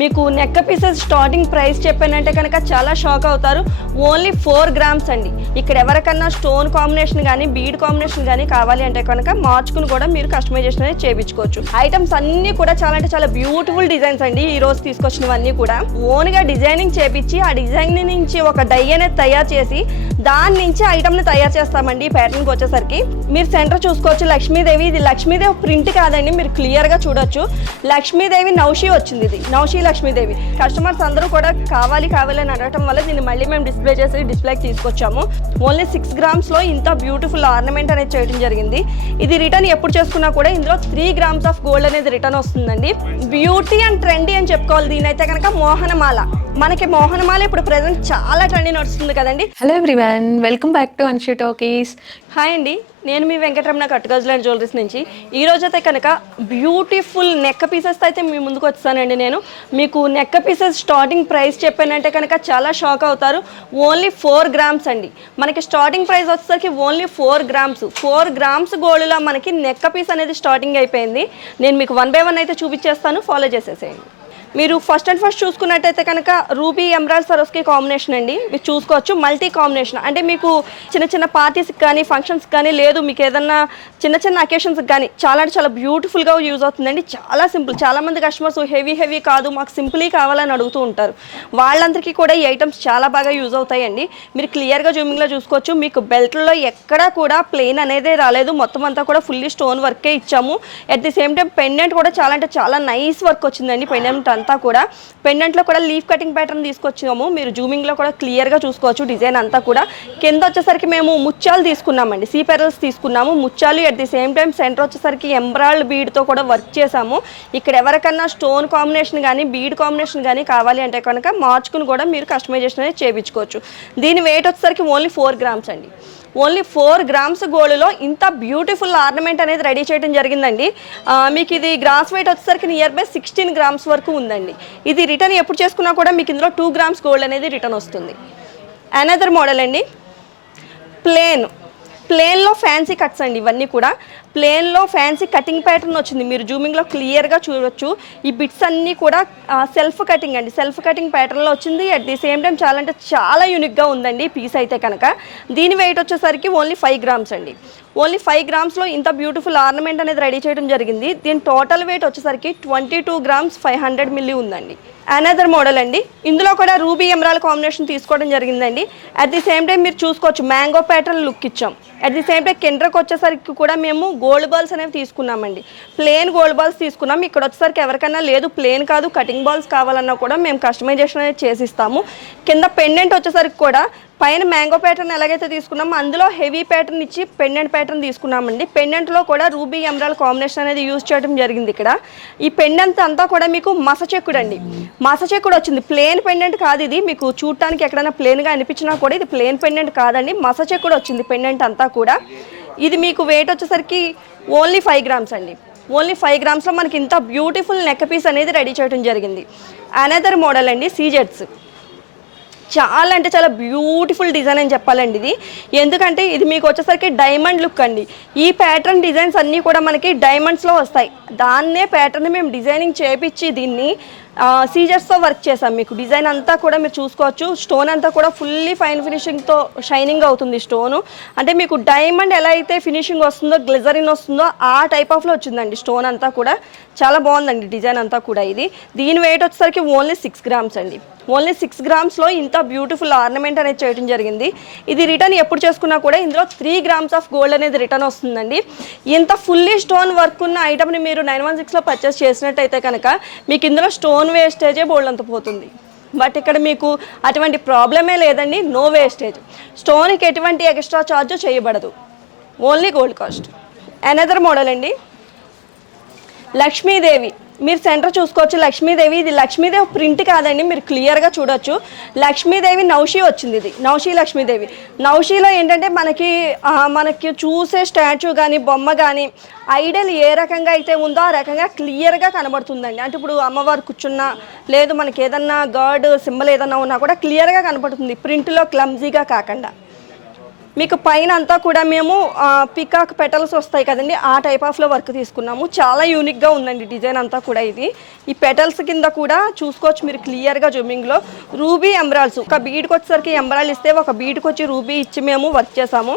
మీకు నెక్క pieces starting price చెప్పానంటే కనుక చాలా షాక్ అవుతారు. ఓన్లీ ఫోర్ గ్రామ్స్ అండి. ఇక్కడ ఎవరికన్నా స్టోన్ కాంబినేషన్ కానీ బీడ్ కాంబినేషన్ కానీ కావాలి అంటే కనుక మార్చుకుని కూడా మీరు కస్టమైజేషన్ అనేది చేయించుకోవచ్చు ఐటమ్స్ అన్నీ కూడా చాలా అంటే చాలా బ్యూటిఫుల్ డిజైన్స్ అండి ఈ రోజు తీసుకొచ్చినవన్నీ కూడా. ఓన్గా డిజైనింగ్ చేపించి ఆ డిజైన్ నుంచి ఒక డై అనేది తయారు చేసి దాని నుంచి ఐటమ్ని తయారు చేస్తామండి ఈ ప్యాటర్న్కి వచ్చేసరికి. మీరు సెంటర్ చూసుకోవచ్చు లక్ష్మీదేవి. ఇది లక్ష్మీదేవి ప్రింట్ కాదండి మీరు క్లియర్గా చూడొచ్చు. లక్ష్మీదేవి నౌషి వచ్చింది ఇది. నౌషి లక్ష్మీదేవి. కస్టమర్స్ అందరూ కూడా కావాలి కావాలి అని అడగటం వల్ల దీన్ని మళ్ళీ మేము డిస్ప్లే చేసి డిస్ప్లేకి తీసుకొచ్చాము. ఓన్లీ సిక్స్ గ్రామ్స్లో ఇంత బ్యూటిఫుల్ ఆర్నమెంట్ అనేది చేయడం జరిగింది. ఇది రిటర్న్ ఎప్పుడు చేసుకున్నా కూడా ఇందులో త్రీ గ్రామ్స్ ఆఫ్ గోల్డ్ అనేది రిటర్న్ వస్తుందండి. బ్యూటీ అండ్ ట్రెండీ అని చెప్పుకోవాలి దీని అయితే కనుక మోహనమాల. మనకి మోహనమాల ఇప్పుడు ప్రెసెంట్ చాలా ట్రెండీ నడుస్తుంది కదండి. Hello everyone welcome back to Anshi talkies hi అండి నేను మీ వెంకటరమణ కట్టుగజుల జ్యువెలరీస్ నుంచి. ఈ రోజైతే కనుక బ్యూటిఫుల్ నెక్క పీసెస్ అయితే మీ ముందుకు వచ్చానండి నేను. మీకు నెక్క పీసెస్ స్టార్టింగ్ ప్రైస్ చెప్పానంటే కనుక చాలా షాక్ అవుతారు. ఓన్లీ ఫోర్ గ్రామ్స్ అండి. మనకి స్టార్టింగ్ ప్రైస్ వచ్చేసరికి only four grams four grams గోల్డ్లో మనకి నెక్క పీస్ అనేది స్టార్టింగ్ అయిపోయింది. నేను మీకు వన్ బై వన్ అయితే చూపించేస్తాను. ఫాలో చేసేసేయండి. మీరు ఫస్ట్ అండ్ ఫస్ట్ చూసుకున్నట్టయితే కనుక రూబీ ఎమరాల్డ్ సరస్కి కాంబినేషన్ అండి. మీరు చూసుకోవచ్చు మల్టీ కాంబినేషన్ అంటే మీకు చిన్న చిన్న పార్టీస్కి కానీ ఫంక్షన్స్ కానీ లేదు. మీకు ఏదన్నా చిన్న చిన్న అకేషన్స్కి కానీ చాలా అంటే చాలా బ్యూటిఫుల్గా యూజ్ అవుతుందండి. చాలా సింపుల్ చాలా మంది కస్టమర్స్ హెవీ హెవీ కాదు. మాకు సింపుల్ కావాలని అడుగుతూ ఉంటారు. వాళ్ళందరికీ కూడా ఈ ఐటమ్స్ చాలా బాగా యూజ్ అవుతాయండి. మీరు క్లియర్గా జూమింగ్లో చూసుకోవచ్చు. మీకు బెల్ట్లో ఎక్కడా కూడా ప్లెయిన్ అనేది రాలేదు. మొత్తం అంతా కూడా ఫుల్లీ స్టోన్ వర్కే ఇచ్చాము. At the same time pendant కూడా చాలా అంటే చాలా నైస్ వర్క్ వచ్చిందండి పెండెంట్ అంతా. కూడా పెండెంట్లో కూడా లీఫ్ కటింగ్ ప్యాటర్న్ తీసుకొచ్చాము మీరు జూమింగ్లో కూడా క్లియర్గా చూసుకోవచ్చు డిజైన్ అంతా కూడా. కింద వచ్చేసరికి మేము ముత్యాలు తీసుకున్నామండి. సీ పెరల్స్ తీసుకున్నాము. ముత్యాలు at the same time centre వచ్చేసరికి ఎంబ్రాయిడ్ బీడ్తో కూడా వర్క్ చేసాము ఇక్కడ ఎవరికన్నా స్టోన్ కాంబినేషన్ కానీ బీడ్ కాంబినేషన్ కానీ కావాలి అంటే కనుక మార్చుకుని కూడా మీరు కస్టమైజేషన్ అనేది చేయించుకోవచ్చు దీని వెయిట్ వచ్చేసరికి ఓన్లీ ఫోర్ గ్రామ్స్ అండి. ఓన్లీ ఫోర్ గ్రామ్స్ గోల్డ్లో ఇంత బ్యూటిఫుల్ ఆర్నమెంట్ అనేది రెడీ చేయడం జరిగిందండి. మీకు ఇది గ్రాస్ వెయిట్ వచ్చేసరికి నియర్ బై సిక్స్టీన్ గ్రామ్స్ వరకు ఉందండి. ఇది రిటర్న్ ఎప్పుడు చేసుకున్నా కూడా మీకు ఇందులో టూ గ్రామ్స్ గోల్డ్ అనేది రిటర్న్ వస్తుంది. అనదర్ మోడల్ అండి. ప్లేన్ ప్లేన్లో ఫ్యాన్సీ కట్స్ అండి ఇవన్నీ కూడా. ప్లేన్లో ఫ్యాన్సీ కటింగ్ ప్యాటర్న్ వచ్చింది. మీరు జూమింగ్లో క్లియర్గా చూడొచ్చు. ఈ బిట్స్ అన్నీ కూడా సెల్ఫ్ కటింగ్ అండి. సెల్ఫ్ కటింగ్ ప్యాటర్న్లో వచ్చింది. అట్ ది సేమ్ టైం చాలా అంటే చాలా యూనిక్గా ఉందండి పీస్ అయితే కనుక. దీని వెయిట్ వచ్చేసరికి ఓన్లీ ఫైవ్ గ్రామ్స్ అండి. ఓన్లీ ఫైవ్ గ్రామ్స్లో ఇంత బ్యూటిఫుల్ ఆర్నమెంట్ అనేది రెడీ చేయడం జరిగింది. దీని టోటల్ వెయిట్ వచ్చేసరికి twenty two grams five hundred milli ఉందండి. అనదర్ మోడల్ అండి. ఇందులో కూడా రూబీ ఎమరాల్ కాంబినేషన్ తీసుకోవడం జరిగిందండి. అట్ ది సేమ్ టైం మీరు చూసుకోవచ్చు మ్యాంగో ప్యాటర్న్ లుక్ ఇచ్చాం. అట్ ది సేమ్ టైం కిండ్రకు వచ్చేసరికి కూడా మేము గోల్డ్ బాల్స్ అనేవి తీసుకున్నామండి. ప్లేన్ గోల్డ్ బాల్స్ తీసుకున్నాం. ఇక్కడ వచ్చేసరికి ఎవరికైనా లేదు ప్లేన్ కాదు కటింగ్ బాల్స్ కావాలన్నా కూడా మేము కస్టమైజేషన్ అనేది చేసిస్తాము. కింద పెండెంట్ వచ్చేసరికి కూడా పైన మ్యాంగో ప్యాటర్న్ ఎలాగైతే తీసుకున్నామో అందులో హెవీ ప్యాటర్న్ ఇచ్చి పెండెంట్ ప్యాటర్న్ తీసుకున్నామండి. పెండెంట్లో కూడా రూబీ ఎమరాల్ కాంబినేషన్ అనేది యూజ్ చేయడం జరిగింది ఇక్కడ. ఈ పెండెంట్ అంతా కూడా మీకు మస చెక్కుడు అండి మస చెక్కుడు వచ్చింది. ప్లేన్ పెండెంట్ కాదు ఇది. మీకు చూడటానికి ఎక్కడైనా ప్లేన్గా అనిపించినా కూడా ఇది ప్లేన్ పెండెంట్ కాదండి. మస చెక్కుడు వచ్చింది పెండెంట్ అంతా కూడా. ఇది మీకు వెయిట్ వచ్చేసరికి ఓన్లీ ఫైవ్ గ్రామ్స్ అండి. ఓన్లీ ఫైవ్ గ్రామ్స్లో మనకి ఇంత బ్యూటిఫుల్ నెక్ పీస్ అనేది రెడీ చేయడం జరిగింది. అనదర్ మోడల్ అండి సీజెట్స్ చాలా అంటే చాలా బ్యూటిఫుల్ డిజైన్ అని చెప్పాలండి ఇది. ఎందుకంటే ఇది మీకు వచ్చేసరికి డైమండ్ లుక్ అండి. ఈ ప్యాటర్న్ డిజైన్స్ అన్నీ కూడా మనకి డైమండ్స్లో వస్తాయి. దాన్నే ప్యాటర్న్ మేము డిజైనింగ్ చేపించి దీన్ని సీజర్స్తో వర్క్ చేసాం మీకు. డిజైన్ అంతా కూడా మీరు చూసుకోవచ్చు. స్టోన్ అంతా కూడా ఫుల్లీ ఫైన్ ఫినిషింగ్తో షైనింగ్ అవుతుంది స్టోను అంటే మీకు డైమండ్ ఎలా అయితే ఫినిషింగ్ వస్తుందో గ్లిజరిన్ వస్తుందో ఆ టైప్ ఆఫ్లో వచ్చిందండి స్టోన్ అంతా కూడా. చాలా బాగుందండి డిజైన్ అంతా కూడా ఇది. దీని వెయిట్ వచ్చేసరికి ఓన్లీ సిక్స్ గ్రామ్స్ అండి. ఓన్లీ సిక్స్ గ్రామ్స్లో ఇంత బ్యూటిఫుల్ ఆర్నమెంట్ అనేది చేయడం జరిగింది. ఇది రిటర్న్ ఎప్పుడు చేసుకున్నా కూడా ఇందులో త్రీ గ్రామ్స్ ఆఫ్ గోల్డ్ అనేది రిటర్న్ వస్తుందండి. ఇంత ఫుల్లీ స్టోన్ వర్క్ ఉన్న ఐటమ్ని మీరు నైన్ వన్ సిక్స్లో పర్చేస్ చేసినట్టయితే కనుక మీకు ఇందులో స్టోన్ వేస్టేజే బోల్డ్ అంత పోతుంది. బట్ ఇక్కడ మీకు అటువంటి ప్రాబ్లమే లేదండి నో వేస్టేజ్. స్టోన్కి ఎటువంటి ఎక్స్ట్రా ఛార్జ్ చేయబడదు. Only gold cost. Another model అండి. లక్ష్మీదేవి. మీరు సెంటర్ చూసుకోవచ్చు లక్ష్మీదేవి ఇది లక్ష్మీదేవి ప్రింట్ కాదండి మీరు క్లియర్గా చూడొచ్చు. లక్ష్మీదేవి నౌషి వచ్చింది ఇది నౌషి లక్ష్మీదేవి. నౌషిలో ఏంటంటే మనకి మనకి చూసే స్టాచ్యూ కానీ బొమ్మ కానీ ఐడల్ ఏ రకంగా అయితే ఉందో ఆ రకంగా క్లియర్గా కనబడుతుందండి. అంటే ఇప్పుడు అమ్మవారు కూర్చున్నా లేదు మనకి ఏదన్నా గాడ్ సింబల్ ఏదన్నా ఉన్నా కూడా క్లియర్గా కనబడుతుంది ప్రింట్లో క్లమ్జీగా కాకుండా. మీకు పైన అంతా కూడా మేము పికాక్ పెటల్స్ వస్తాయి కదండి ఆ టైప్ ఆఫ్లో వర్క్ తీసుకున్నాము. చాలా యూనిక్గా ఉందండి డిజైన్ అంతా కూడా ఇది. ఈ పెటల్స్ కింద కూడా చూసుకోవచ్చు మీరు క్లియర్గా జూమింగ్లో రూబీ ఎంబ్రాల్స్ ఒక బీడ్కి వచ్చేసరికి ఎంబ్రాయిల్ ఇస్తే ఒక బీడ్కి వచ్చి రూబీ ఇచ్చి మేము వర్క్ చేసాము.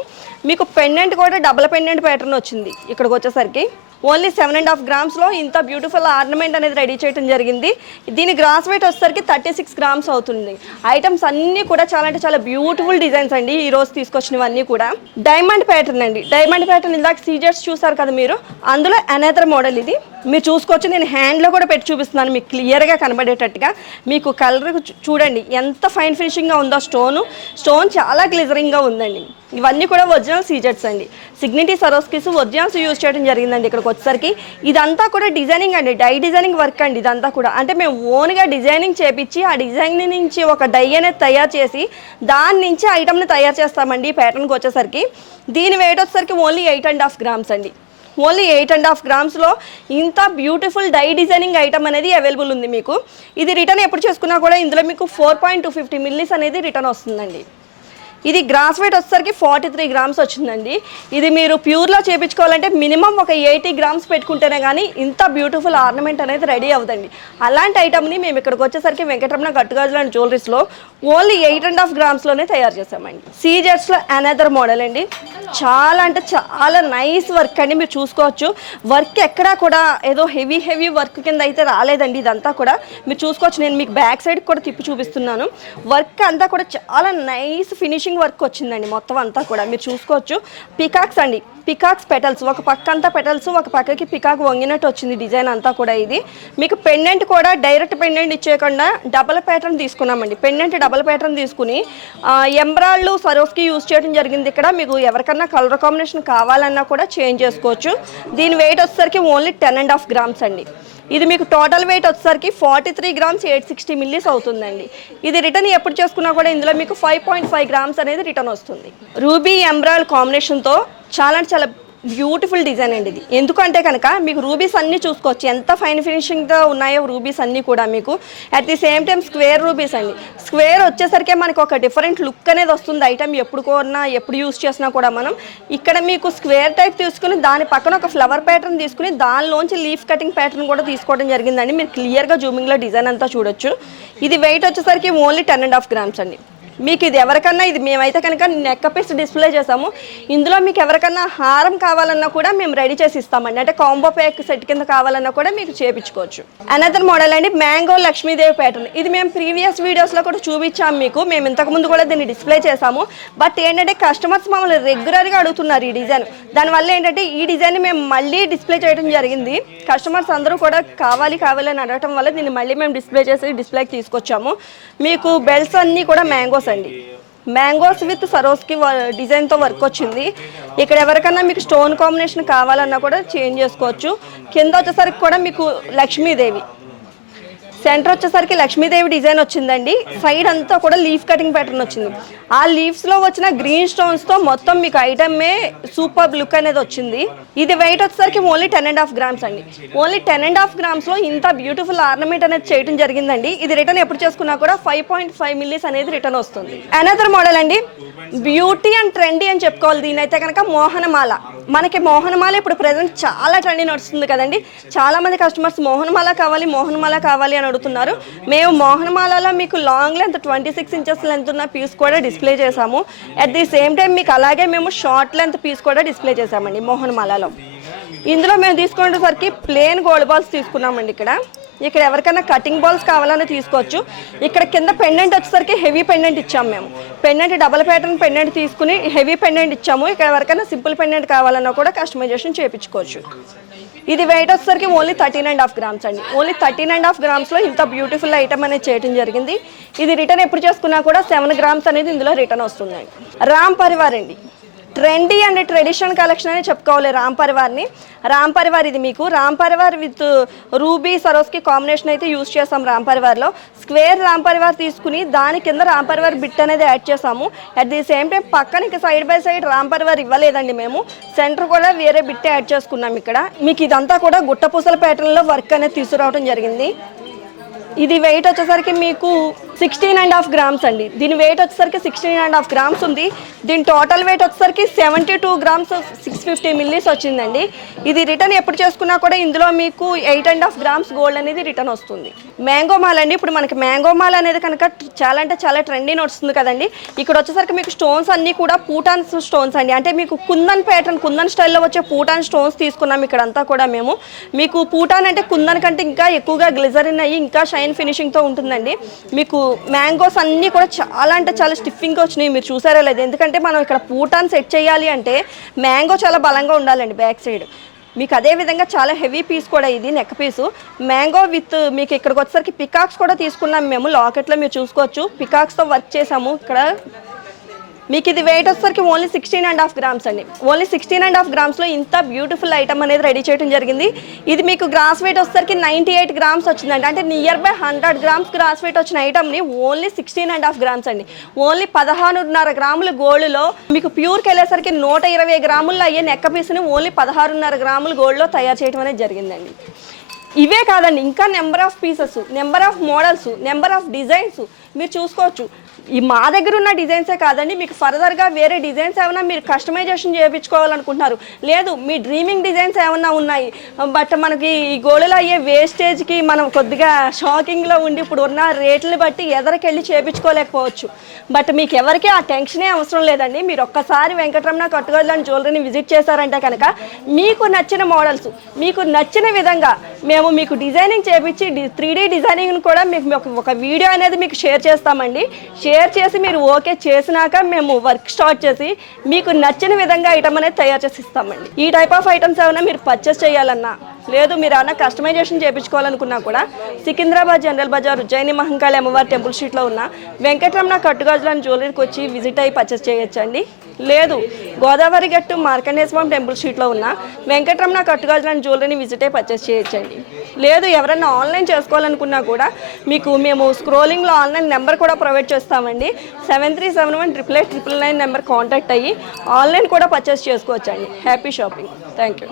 మీకు పెండెంట్ కూడా డబల్ పెండెంట్ ప్యాటర్న్ వచ్చింది ఇక్కడికి వచ్చేసరికి. ఓన్లీ సెవెన్ అండ్ హాఫ్ గ్రామ్స్లో ఇంత బ్యూటిఫుల్ ఆర్నమెంట్ అనేది రెడీ చేయడం జరిగింది. దీని గ్రాస్ వెయిట్ వచ్చేసరికి థర్టీ సిక్స్ గ్రామ్స్ అవుతుంది. ఐటమ్స్ అన్నీ కూడా చాలా అంటే చాలా బ్యూటిఫుల్ డిజైన్స్ అండి ఈ రోజు తీసుకొచ్చినవన్నీ కూడా. డైమండ్ ప్యాటర్న్ అండి. డైమండ్ ప్యాటర్న్ ఇందాక సీజర్స్ చూసారు కదా మీరు? అందులో అనదర్ మోడల్ ఇది. మీరు చూసుకోవచ్చు నేను హ్యాండ్లో కూడా పెట్టి చూపిస్తున్నాను మీకు క్లియర్గా కనబడేటట్టుగా. మీకు కలర్ చూడండి ఎంత ఫైన్ ఫినిషింగ్గా ఉందో స్టోను స్టోన్ చాలా గ్లిజరింగ్గా ఉందండి. ఇవన్నీ కూడా ఒరిజినల్ సీజెట్స్ అండి. సిగ్నిటీ సరోస్కిస్ ఒరిజినల్స్ యూజ్ చేయడం జరిగిందండి ఇక్కడికి వచ్చేసరికి. ఇదంతా కూడా డిజైనింగ్ అండి డై డిజైనింగ్ వర్క్ అండి ఇదంతా కూడా. అంటే మేము ఓన్గా డిజైనింగ్ చేపించి ఆ డిజైన్ నుంచి ఒక డై అనేది తయారు చేసి దాని నుంచి ఐటమ్ని తయారు చేస్తామండి ప్యాటర్న్కి వచ్చేసరికి. దీని వెయిట్ వచ్చేసరికి only eight and half grams అండి. ఓన్లీ ఎయిట్ అండ్ హాఫ్ గ్రామ్స్లో ఇంత బ్యూటిఫుల్ డై డిజైనింగ్ ఐటమ్ అనేది అవైలబుల్ ఉంది మీకు. ఇది రిటర్న్ ఎప్పుడు చేసుకున్నా కూడా ఇందులో మీకు four point two fifty millis అనేది రిటర్న్ వస్తుందండి. ఇది గ్రాస్ వెయిట్ వచ్చేసరికి ఫార్టీ త్రీ గ్రామ్స్ వచ్చిందండి. ఇది మీరు ప్యూర్లో చేయించుకోవాలంటే మినిమం ఒక ఎయిటీ గ్రామ్స్ పెట్టుకుంటేనే కానీ ఇంత బ్యూటిఫుల్ ఆర్నమెంట్ అనేది రెడీ అవుతుంది అలాంటి ఐటమ్ని మేము ఇక్కడికి వచ్చేసరికి వెంకటరమణ గట్టుగాజులు అండ్ జ్యువెలరీస్లో ఓన్లీ ఎయిట్ అండ్ హాఫ్ గ్రామ్స్లోనే తయారు చేసామండి సీజర్స్లో అనదర్ మోడల్ అండి. చాలా అంటే చాలా నైస్ వర్క్ అండి. మీరు చూసుకోవచ్చు. వర్క్ ఎక్కడా కూడా ఏదో హెవీ హెవీ వర్క్ కింద అయితే రాలేదండి ఇదంతా కూడా. మీరు చూసుకోవచ్చు. నేను మీకు బ్యాక్ సైడ్ కూడా తిప్పి చూపిస్తున్నాను. వర్క్ అంతా కూడా చాలా నైస్ ఫినిషింగ్ వర్క్ వచ్చిందండి మొత్తం అంతా కూడా. మీరు చూసుకోవచ్చు. పికాక్స్ అండి. పికాక్స్ పెటల్స్ ఒక పక్క అంతా పెటల్స్ ఒక పక్కకి పికాక్ వంగినట్టు వచ్చింది డిజైన్ అంతా కూడా ఇది. మీకు పెండెంట్ కూడా డైరెక్ట్ పెండెంట్ ఇచ్చేయకుండా డబల్ ప్యాటర్న్ తీసుకున్నామండి. పెండెంట్ డబల్ ప్యాటర్న్ తీసుకుని ఎంబ్రాళ్ళు సరోస్కి యూస్ చేయడం జరిగింది ఇక్కడ. మీకు ఎవరికన్నా కలర్ కాంబినేషన్ కావాలన్నా కూడా చేంజ్ చేసుకోవచ్చు. దీని వెయిట్ వచ్చేసరికి only ten and half grams అండి. ఇది మీకు టోటల్ వెయిట్ వచ్చేసరికి forty three grams eight sixty millis అవుతుందండి. ఇది రిటర్న్ ఎప్పుడు చేసుకున్నా కూడా ఇందులో మీకు ఫైవ్ పాయింట్ ఫైవ్ గ్రామ్స్ అనేది రిటర్న్ వస్తుంది. రూబీ ఎంబ్రాయిల్ కాంబినేషన్తో చాలా అంటే చాలా బ్యూటిఫుల్ డిజైన్ అండి ఇది. ఎందుకంటే కనుక మీకు రూబీస్ అన్నీ చూసుకోవచ్చు. ఎంత ఫైన్ ఫినిషింగ్తో ఉన్నాయో రూబీస్ అన్నీ కూడా మీకు. At the same time square rubies అండి. స్క్వేర్ వచ్చేసరికి మనకు ఒక డిఫరెంట్ లుక్ అనేది వస్తుంది. ఐటమ్ ఎప్పుడు కోరినా ఎప్పుడు యూస్ చేసినా కూడా మనం. ఇక్కడ మీకు స్క్వేర్ టైప్ తీసుకుని దాని పక్కన ఒక ఫ్లవర్ ప్యాటర్న్ తీసుకుని దానిలోంచి లీఫ్ కటింగ్ ప్యాటర్న్ కూడా తీసుకోవడం జరిగిందండి. మీరు క్లియర్గా జూమింగ్లో డిజైన్ అంతా చూడొచ్చు. ఇది వెయిట్ వచ్చేసరికి only ten and half grams అండి. మీకు ఇది ఎవరికన్నా ఇది మేమైతే కనుక నెక్ పీస్ డిస్ప్లే చేసాము ఇందులో మీకు ఎవరికన్నా హారం కావాలన్నా కూడా మేము రెడీ చేసి ఇస్తామండి. అంటే కాంబో ప్యాక్ సెట్ కింద కావాలన్నా కూడా మీకు చేపించుకోవచ్చు. అనదర్ మోడల్ అండి మ్యాంగో లక్ష్మీదేవి ప్యాటర్న్ ఇది మేము ప్రీవియస్ వీడియోస్లో కూడా చూపించాము మీకు. మేము ఇంతకుముందు కూడా దీన్ని డిస్ప్లే చేసాము బట్ ఏంటంటే కస్టమర్స్ మమ్మల్ని రెగ్యులర్గా అడుగుతున్నారు ఈ డిజైన్ దానివల్ల ఏంటంటే ఈ డిజైన్ మేము మళ్ళీ డిస్ప్లే చేయడం జరిగింది. కస్టమర్స్ అందరూ కూడా కావాలి కావాలి అని అడగటం వల్ల దీన్ని మళ్ళీ మేము డిస్ప్లే చేసి డిస్ప్లేకి తీసుకొచ్చాము. మీకు బెల్ట్స్ అన్నీ కూడా మ్యాంగోస్ అండి. మ్యాంగోస్ విత్ సరోస్కి డిజైన్తో వర్క్ వచ్చింది. ఇక్కడ ఎవరికన్నా మీకు స్టోన్ కాంబినేషన్ కావాలన్నా కూడా చేంజ్ చేసుకోవచ్చు. కింద వచ్చేసరికి కూడా మీకు లక్ష్మీదేవి. సెంటర్ వచ్చేసరికి లక్ష్మీదేవి డిజైన్ వచ్చిందండి. సైడ్ అంతా కూడా లీఫ్ కటింగ్ ప్యాటర్న్ వచ్చింది. ఆ లీవ్స్లో వచ్చిన గ్రీన్ స్టోన్స్తో మొత్తం మీకు ఐటమే సూపర్ లుక్ అనేది వచ్చింది. ఇది వెయిట్ వచ్చేసరికి only ten and half grams అండి. ఓన్లీ టెన్ అండ్ హాఫ్ గ్రామ్స్లో ఇంత బ్యూటిఫుల్ ఆర్నమెంట్ అనేది చేయడం జరిగిందండి. ఇది రిటర్న్ ఎప్పుడు చేసుకున్నా కూడా ఫైవ్ పాయింట్ ఫైవ్ మిల్లీస్ అనేది రిటర్న్ వస్తుంది. అనదర్ మోడల్ అండి. బ్యూటీ అండ్ ట్రెండీ అని చెప్పుకోవాలి. దీని అయితే కనుక మోహనమాల. మనకి మోహనమాల ఇప్పుడు ప్రెసెంట్ చాలా ట్రెండీ నడుస్తుంది కదండి. చాలా మంది కస్టమర్స్ మోహనమాల కావాలి మోహనమాల కావాలి అని అడుగుతున్నారు. మేము మోహనమాలలో మీకు long length twenty six inches length ఉన్న పీస్ కూడా డిస్ప్లే చేసాము అట్ ది సేమ్ టైం మీకు అలాగే మేము షార్ట్ లెంత్ పీస్ కూడా డిస్ప్లే చేసామండి మోహనమాలలో. ఇందులో మేము తీసుకునేసరికి ప్లేన్ గోల్డ్ బాల్స్ తీసుకున్నామండి ఇక్కడ. ఇక్కడ ఎవరికైనా కటింగ్ బాల్స్ కావాలని తీసుకోవచ్చు. ఇక్కడ కింద పెండెంట్ వచ్చేసరికి హెవీ పెండెంట్ ఇచ్చాము మేము. పెండెంట్ డబల్ ప్యాటర్న్ పెండెంట్ తీసుకుని హెవీ పెండెంట్ ఇచ్చాము. ఇక్కడ ఎవరికైనా సింపుల్ పెండెంట్ కావాలన్నా కూడా కస్టమైజేషన్ చేయించుకోవచ్చు ఇది వెయిట్ వచ్చేసరికి only thirteen and half grams అండి. ఓన్లీ థర్టీన్ అండ్ హాఫ్ గ్రామ్స్లో ఇంత బ్యూటిఫుల్ ఐటమ్ అనేది చేయడం జరిగింది. ఇది రిటర్న్ ఎప్పుడు చేసుకున్నా కూడా సెవెన్ గ్రామ్స్ అనేది ఇందులో రిటర్న్ వస్తుందండి. రామ్ పరివార్ అండి. ట్రెండీ అండ్ ట్రెడిషనల్ కలెక్షన్ అని చెప్పుకోవాలి రామ్ పరివార్ని. రామ్ పరివార్ ఇది మీకు. Ram Parivar with ruby Swarovski combination అయితే యూస్ చేస్తాం రామ్ పరివార్లో. స్క్వేర్ రామ్ పరివార్ తీసుకుని దాని కింద రామ్ పరివార్ బిట్ అనేది యాడ్ చేసాము అట్ ది సేమ్ టైం పక్కన side by side Ram Parivar ఇవ్వలేదండి మేము. సెంటర్ కూడా వేరే బిట్ యాడ్ చేసుకున్నాం ఇక్కడ. మీకు ఇదంతా కూడా గుట్టపూసల ప్యాటర్న్లో వర్క్ అనేది తీసుకురావడం జరిగింది. ఇది వెయిట్ వచ్చేసరికి మీకు సిక్స్టీన్ అండ్ హాఫ్ గ్రామ్స్ అండి. దీని వెయిట్ వచ్చేసరికి సిక్స్టీన్ అండ్ హాఫ్ గ్రామ్స్ ఉంది. దీని టోటల్ వెయిట్ వచ్చేసరికి seventy two grams six fifty millis వచ్చిందండి. ఇది రిటర్న్ ఎప్పుడు చేసుకున్నా కూడా ఇందులో మీకు eight and half grams gold అనేది రిటర్న్ వస్తుంది. మ్యాంగో మాల్ అండి. ఇప్పుడు మనకి మ్యాంగో మాల్ అనేది కనుక చాలా అంటే చాలా ట్రెండింగ్ వస్తుంది కదండి. ఇక్కడ వచ్చేసరికి మీకు స్టోన్స్ అన్నీ కూడా పూటాన్స్ స్టోన్స్ అండి. అంటే మీకు కుందన్ ప్యాటర్న్ కుందన్ స్టైల్లో వచ్చే పూటాన్ స్టోన్స్ తీసుకున్నాం ఇక్కడ అంతా కూడా మేము. మీకు పూటాన్ అంటే కుందన్ కంటే ఇంకా ఎక్కువగా గ్లిజరిన్ అయ్యి ఇంకా షైన్ ఫినిషింగ్తో ఉంటుందండి. మీకు మ్యాంగోస్ అన్నీ కూడా చాలా అంటే చాలా స్టిఫింగ్గా వచ్చినాయి. మీరు చూసారో లేదు. ఎందుకంటే మనం ఇక్కడ పూటాన్ సెట్ చేయాలి అంటే మ్యాంగో చాలా బలంగా ఉండాలండి బ్యాక్ సైడ్. మీకు అదే విధంగా చాలా హెవీ పీస్ కూడా ఇది నెక్ పీసు. మ్యాంగో విత్ మీకు ఇక్కడికి వచ్చేసరికి పికాక్స్ కూడా తీసుకున్నాం మేము. లాకెట్లో మీరు చూసుకోవచ్చు. పికాక్స్తో వర్క్ చేసాము. ఇక్కడ మీకు ఇది వెయిట్ వచ్చేసరికి only sixteen and half grams అండి. ఓన్లీ సిక్స్టీన్ అండ్ హాఫ్ గ్రామ్స్లో ఇంత బ్యూటిఫుల్ ఐటమ్ అనేది రెడీ చేయడం జరిగింది. ఇది మీకు గ్రాస్ వెయిట్ వచ్చేసరికి నైంటీ ఎయిట్ గ్రామ్స్ వచ్చిందండి. అంటే near by hundred grams gross weight వచ్చిన ఐటమ్ని only sixteen and half grams అండి. ఓన్లీ పదహారున్నర గ్రాములు గోల్డ్లో మీకు ప్యూర్కి వెళ్ళేసరికి నూట ఇరవై గ్రాముల్లో అయ్యే నెక్క పీస్ని ఓన్లీ పదహారున్నర గ్రాములు గోల్డ్లో తయారు చేయడం అనేది జరిగిందండి. ఇవే కాదండి ఇంకా number of pieces number of models number of designs మీరు చూసుకోవచ్చు. ఈ మా దగ్గర ఉన్న డిజైన్సే కాదండి మీకు ఫర్దర్గా వేరే డిజైన్స్ ఏమైనా మీరు కస్టమైజేషన్ చేయించుకోవాలనుకుంటున్నారు. లేదు మీ డ్రీమింగ్ డిజైన్స్ ఏమైనా ఉన్నాయి. బట్ మనకి ఈ గోళలో అయ్యే వేస్టేజ్కి మనం కొద్దిగా షాకింగ్లో ఉండి ఇప్పుడు ఉన్న రేట్లను బట్టి ఎదరికెళ్ళి చేయించుకోలేకపోవచ్చు. బట్ మీకు ఎవరికి ఆ టెన్షనే అవసరం లేదండి. మీరు ఒక్కసారి వెంకటరమణ కట్టుగోలని జ్యువెలరీని విజిట్ చేశారంటే కనుక మీకు నచ్చిన మోడల్స్ మీకు నచ్చిన విధంగా మేము మీకు డిజైనింగ్ చేపించి త్రీ డీ డిజైనింగ్ కూడా మీకు ఒక- వీడియో అనేది మీకు షేర్ షేర్ చేస్తామండి. షేర్ చేసి మీరు ఓకే చేసినాక మేము వర్క్ స్టార్ట్ చేసి మీకు నచ్చిన విధంగా ఐటమ్ అనేది తయారు చేసి ఇస్తామండి. ఈ టైప్ ఆఫ్ ఐటమ్స్ ఏమైనా మీరు పర్చేస్ చేయాలన్నా లేదు మీరు ఏమైనా కస్టమైజేషన్ చేయించుకోవాలనుకున్నా కూడా సికింద్రాబాద్ జనరల్ బజార్ ఉజ్జయిని మహంకాళి అమ్మవారి టెంపుల్ స్ట్రీట్లో ఉన్న వెంకటరమణ కట్టుగాజులని జ్యువెలరీకి వచ్చి విజిట్ అయ్యి పర్చేస్ చేయొచ్చండి. లేదు గోదావరి గట్టు మార్కండేశ్వరం టెంపుల్ స్ట్రీట్లో ఉన్న వెంకటరమణ కట్టుగాజులని జ్యువెలరీని విజిట్ అయ్యి పర్చేస్ చేయొచ్చండి. లేదు ఎవరైనా ఆన్లైన్ చేసుకోవాలనుకున్నా కూడా మీకు మేము స్క్రోలింగ్లో ఆన్లైన్ నెంబర్ కూడా ప్రొవైడ్ చేస్తామండి. Seven three seven one triple eight triple nine number contact అయ్యి ఆన్లైన్ కూడా పర్చేస్ చేసుకోవచ్చండి. Happy shopping thank you